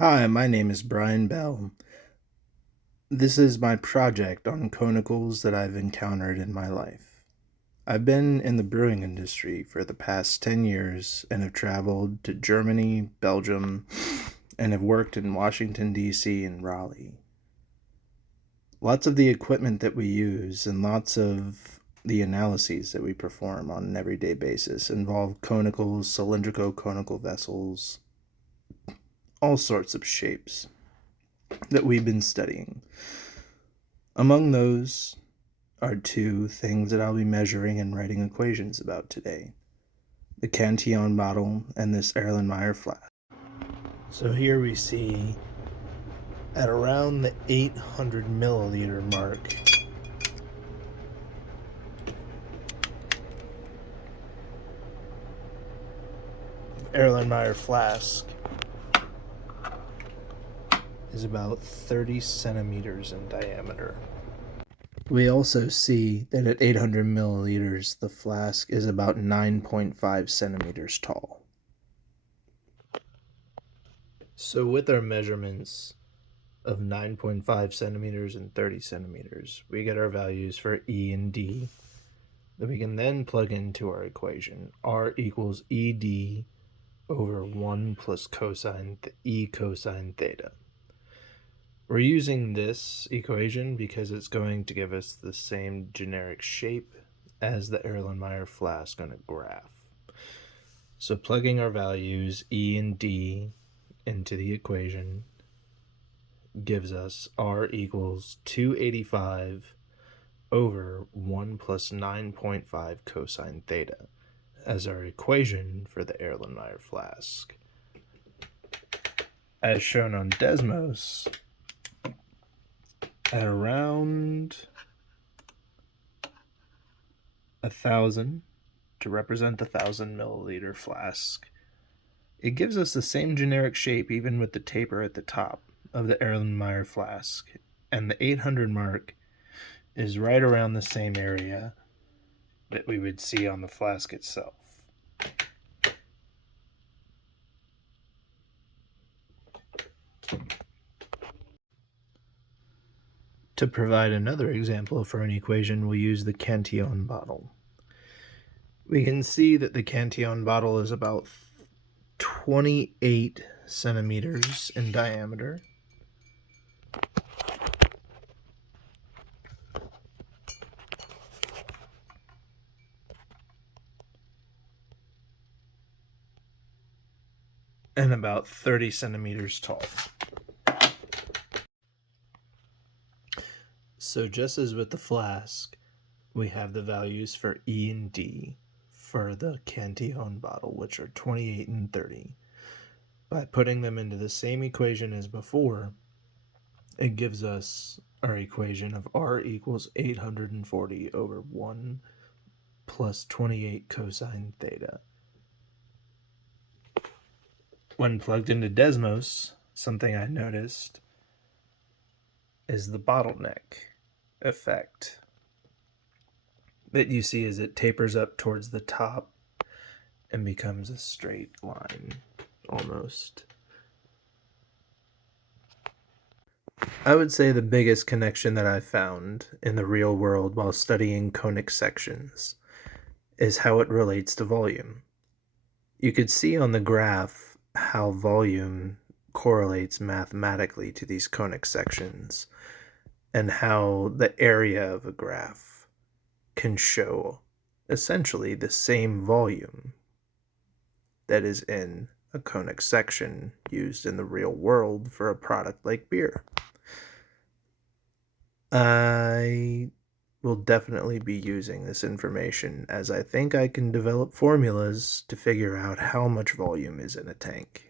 Hi, my name is Brian Bell. This is my project on conicals that I've encountered in my life. I've been in the brewing industry for the past 10 years and have traveled to Germany, Belgium, and have worked in Washington, D.C. and Raleigh. Lots of the equipment that we use and lots of the analyses that we perform on an everyday basis involve conicals, cylindrical conical vessels, all sorts of shapes that we've been studying. Among those are two things that I'll be measuring and writing equations about today: the Cantillon bottle and this Erlenmeyer flask. So here we see at around the 800 milliliter mark, Erlenmeyer flask is about 30 centimeters in diameter. We also see that at 800 milliliters, the flask is about 9.5 centimeters tall. So with our measurements of 9.5 centimeters and 30 centimeters, we get our values for E and D that we can then plug into our equation. R equals ED over 1 plus E cosine theta. We're using this equation because it's going to give us the same generic shape as the Erlenmeyer flask on a graph. So plugging our values E and D into the equation gives us R equals 285 over 1 plus 9.5 cosine theta as our equation for the Erlenmeyer flask. As shown on Desmos, at around 1,000, to represent the 1,000 milliliter flask, it gives us the same generic shape even with the taper at the top of the Erlenmeyer flask, and the 800 mark is right around the same area that we would see on the flask itself. To provide another example for an equation, we'll use the Cantillon bottle. We can see that the Cantillon bottle is about 28 centimeters in diameter. And about 30 centimeters tall. So just as with the flask, we have the values for E and D for the Cantillon bottle, which are 28 and 30. By putting them into the same equation as before, it gives us our equation of R equals 840 over 1 plus 28 cosine theta. When plugged into Desmos, something I noticed is the bottleneck effect that you see as it tapers up towards the top and becomes a straight line, almost. I would say the biggest connection that I've found in the real world while studying conic sections is how it relates to volume. You could see on the graph how volume correlates mathematically to these conic sections, and how the area of a graph can show essentially the same volume that is in a conic section used in the real world for a product like beer. I will definitely be using this information, as I think I can develop formulas to figure out how much volume is in a tank.